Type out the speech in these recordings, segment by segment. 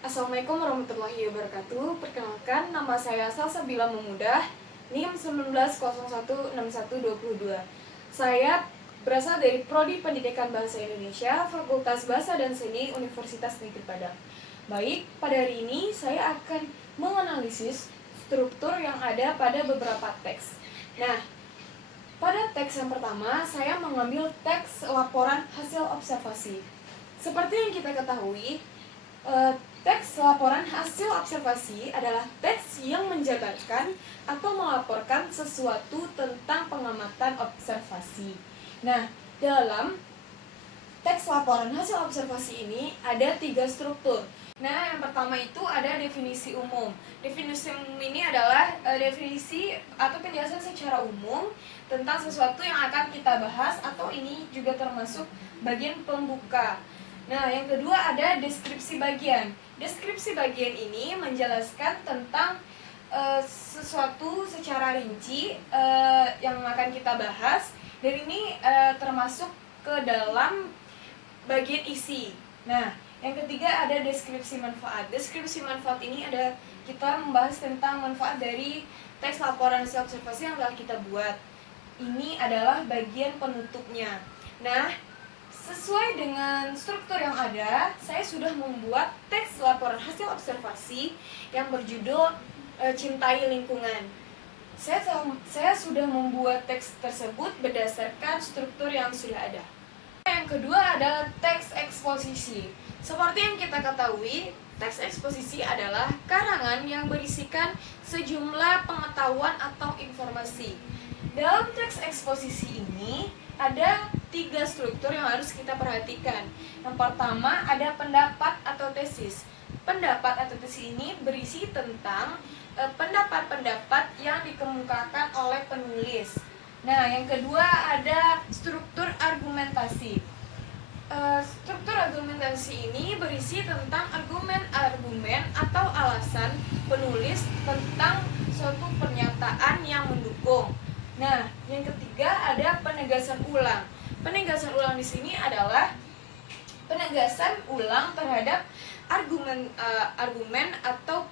Assalamualaikum warahmatullahi wabarakatuh. Perkenalkan, nama saya Salsabila Memudah, NIM 19016122. Saya berasal dari Prodi Pendidikan Bahasa Indonesia, Fakultas Bahasa dan Seni Universitas Negeri Padang. Baik, pada hari ini saya akan menganalisis struktur yang ada pada beberapa teks. Nah, pada teks yang pertama, saya mengambil teks laporan hasil observasi. Seperti yang kita ketahui, teks laporan hasil observasi adalah teks yang menjabarkan atau melaporkan sesuatu tentang pengamatan observasi. Nah, dalam teks laporan hasil observasi ini ada 3 struktur. Nah, yang pertama itu ada definisi umum. Definisi umum ini adalah definisi atau penjelasan secara umum tentang sesuatu yang akan kita bahas, atau ini juga termasuk bagian pembuka. Nah, yang kedua ada deskripsi bagian. Deskripsi bagian ini menjelaskan tentang sesuatu secara rinci yang akan kita bahas, dan ini termasuk ke dalam bagian isi. Nah, yang ketiga ada deskripsi manfaat. Deskripsi manfaat ini ada kita membahas tentang manfaat dari teks laporan hasil observasi yang telah kita buat. Ini adalah bagian penutupnya. Nah, sesuai dengan struktur yang ada, saya sudah membuat teks laporan hasil observasi yang berjudul Cintai Lingkungan. Saya sudah membuat teks tersebut berdasarkan struktur yang sudah ada. Yang kedua ada teks eksposisi. Seperti yang kita ketahui, teks eksposisi adalah karangan yang berisikan sejumlah pengetahuan atau informasi. Dalam teks eksposisi ini ada 3 struktur yang harus kita perhatikan. Yang pertama ada pendapat atau tesis. Pendapat atau tesis ini berisi tentang pendapat-pendapat yang dikemukakan oleh penulis. Nah, yang kedua ada struktur argumentasi. Struktur argumentasi ini berisi tentang argumen-argumen atau alasan penulis tentang suatu pernyataan yang mendukung. Nah, yang ketiga ada penegasan ulang. Penegasan ulang di sini adalah penegasan ulang terhadap argumen atau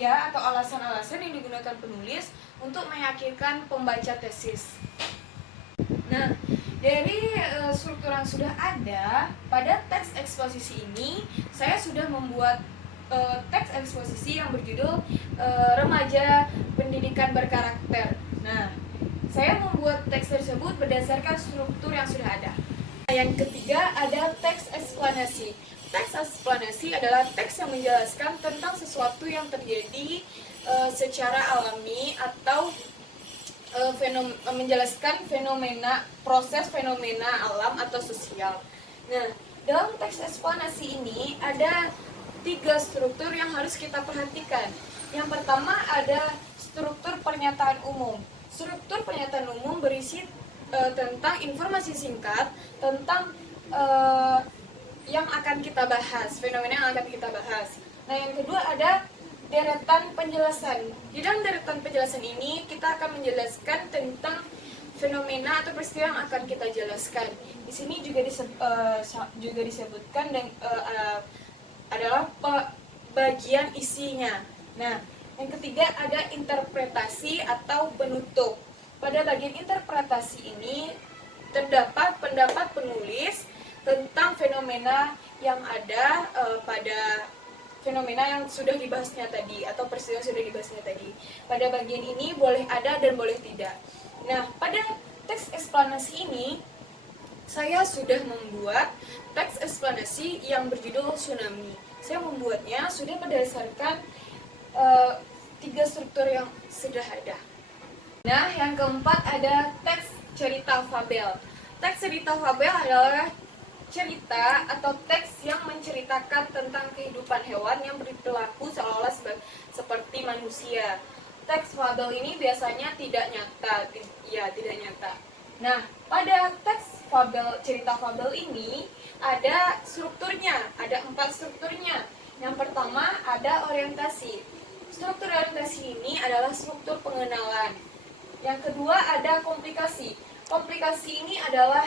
atau alasan-alasan yang digunakan penulis untuk meyakinkan pembaca tesis. Nah, dari struktur yang sudah ada pada teks eksposisi ini, saya sudah membuat teks eksposisi yang berjudul Remaja Pendidikan Berkarakter. Nah, saya membuat teks tersebut berdasarkan struktur yang sudah ada. Yang ketiga ada teks eksplanasi. Teks eksplanasi adalah teks yang menjelaskan tentang sesuatu yang terjadi secara alami atau menjelaskan proses fenomena alam atau sosial. Nah, dalam teks eksplanasi ini ada 3 struktur yang harus kita perhatikan. Yang pertama ada struktur pernyataan umum. Struktur pernyataan umum berisi tentang informasi singkat tentang yang akan kita bahas, fenomena yang akan kita bahas. Nah, yang kedua ada deretan penjelasan. Di dalam deretan penjelasan ini kita akan menjelaskan tentang fenomena atau peristiwa yang akan kita jelaskan. Di sini juga disebutkan dan adalah bagian isinya. Nah, yang ketiga ada interpretasi atau penutup. Pada bagian interpretasi ini terdapat pendapat penulis tentang fenomena yang ada pada fenomena yang sudah dibahasnya tadi atau peristiwa yang sudah dibahasnya tadi. Pada bagian ini boleh ada dan boleh tidak. Nah, pada teks eksplanasi ini saya sudah membuat teks eksplanasi yang berjudul Tsunami. Saya membuatnya sudah berdasarkan 3 struktur yang sudah ada. Nah, yang keempat ada teks cerita fabel. Teks cerita fabel adalah cerita atau teks yang menceritakan tentang kehidupan hewan yang berperilaku seolah-olah seperti manusia. Teks fabel ini biasanya tidak nyata. Nah, pada teks fabel, cerita fabel ini ada strukturnya, ada 4 strukturnya. Yang pertama ada orientasi. Struktur orientasi ini adalah struktur pengenalan. Yang kedua ada komplikasi. Komplikasi ini adalah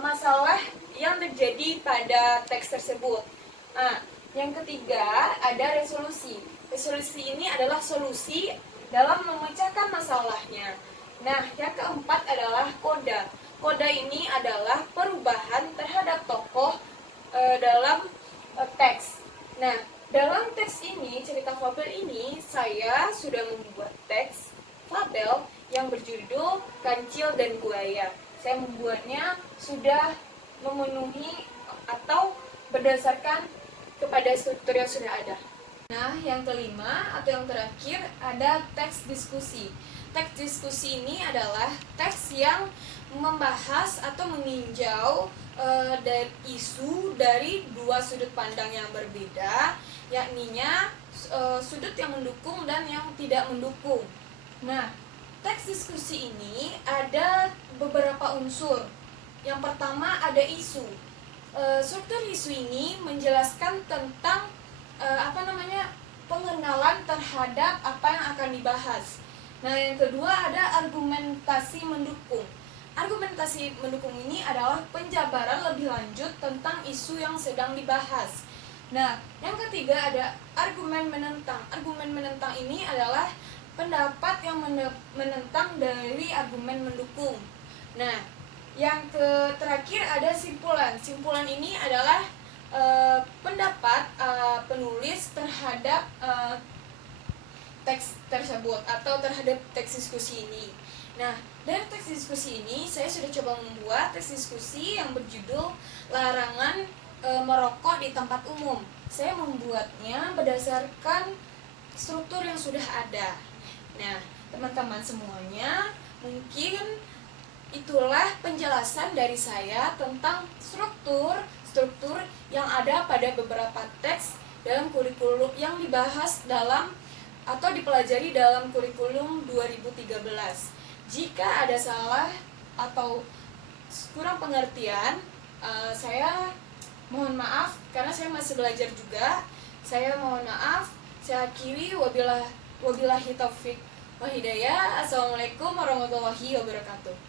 masalah yang terjadi pada teks tersebut. Nah, Yang ketiga ada resolusi. Resolusi ini adalah solusi dalam memecahkan masalahnya. Nah, yang keempat adalah koda. Koda ini adalah perubahan terhadap tokoh dalam teks. Nah, dalam teks ini, cerita fabel ini, saya sudah membuat teks fabel yang berjudul Kancil dan Buaya. Saya membuatnya sudah memenuhi atau berdasarkan kepada struktur yang sudah ada. Nah, yang kelima atau yang terakhir ada teks diskusi. Teks diskusi ini adalah teks yang membahas atau meninjau dari isu dari dua sudut pandang yang berbeda, yakninya sudut yang mendukung dan yang tidak mendukung. Nah, teks diskusi ini ada beberapa unsur. Yang pertama ada isu. Struktur isu ini menjelaskan tentang pengenalan terhadap apa yang akan dibahas. Nah, yang kedua ada argumentasi mendukung. Argumentasi mendukung ini adalah penjabaran lebih lanjut tentang isu yang sedang dibahas. Nah, yang ketiga ada argumen menentang. Argumen menentang ini adalah pendapat yang menentang dari argumen mendukung. Nah, yang terakhir ada simpulan. Simpulan ini adalah pendapat penulis terhadap teks tersebut atau terhadap teks diskusi ini. Nah, dari teks diskusi ini saya sudah coba membuat teks diskusi yang berjudul Larangan merokok di tempat umum. Saya membuatnya berdasarkan struktur yang sudah ada. Nah, teman-teman semuanya, mungkin itulah penjelasan dari saya tentang struktur yang ada pada beberapa teks dalam kurikulum yang dibahas dalam atau dipelajari dalam kurikulum 2013. Jika ada salah atau kurang pengertian, saya mohon maaf karena saya masih belajar juga. Saya mohon maaf. Saya akhiri, wabillahi taufik wa hidayah. Assalamualaikum warahmatullahi wabarakatuh.